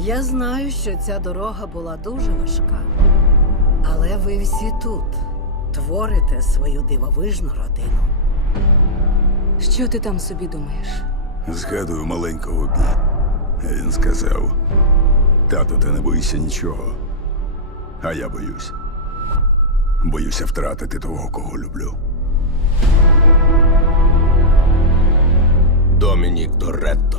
Я знаю, що ця дорога була дуже важка, але ви всі тут творите свою дивовижну родину. Що ти там собі думаєш? Згадую маленького бі. Він сказав: тату, ти не боїшся нічого, а я боюсь. Боюся втратити того, кого люблю. Домінік Доретто.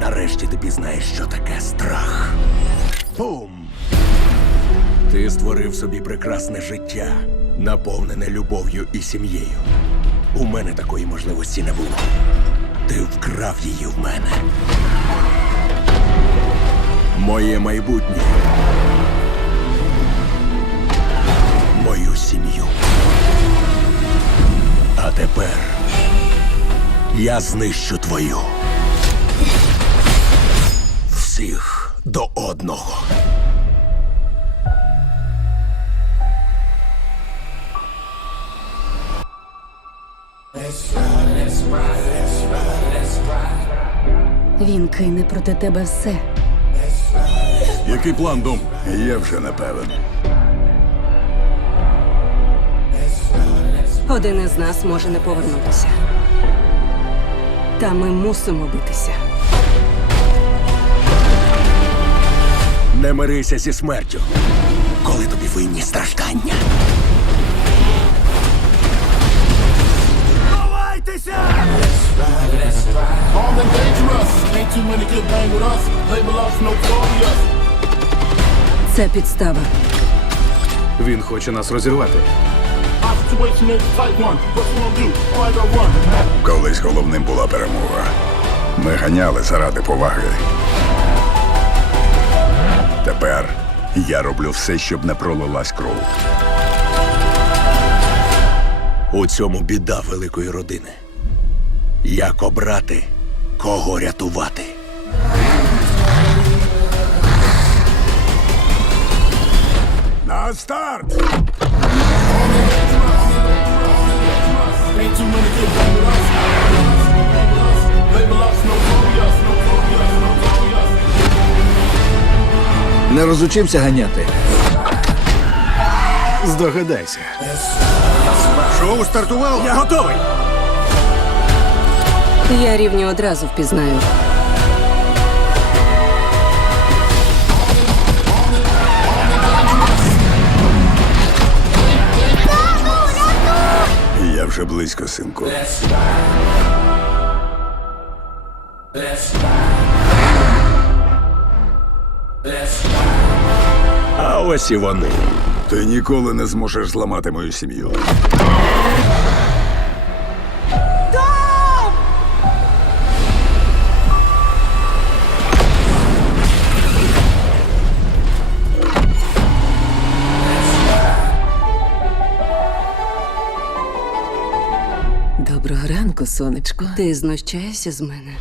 Нарешті ти пізнаєш, що таке страх. Бум! Ти створив собі прекрасне життя, наповнене любов'ю і сім'єю. У мене такої можливості не було. Ти вкрав її в мене. Моє майбутнє. Мою сім'ю. А тепер я знищу твою всіх до одного. Він кине проти тебе все. Який план дум Я вже не певен. Один із нас може не повернутися. Та ми мусимо битися. Не мирися зі смертю, коли тобі винні страждання. Ховайтеся! Це підстава. Він хоче нас розірвати. Колись головним була перемога. Ми ганяли заради поваги. Я роблю все, щоб не пролилась кров. У цьому біда великої родини. Як обрати, кого рятувати? На старт! Не розучився ганяти. Здогадайся. Шоу стартувало. Я готовий. Я рівню одразу впізнаю. Я вже близько, синку. Let's ride. Let's ride. Ось вони. Ти ніколи не зможеш зламати мою сім'ю. Доброго ранку, сонечко. Ти знущаєшся з мене.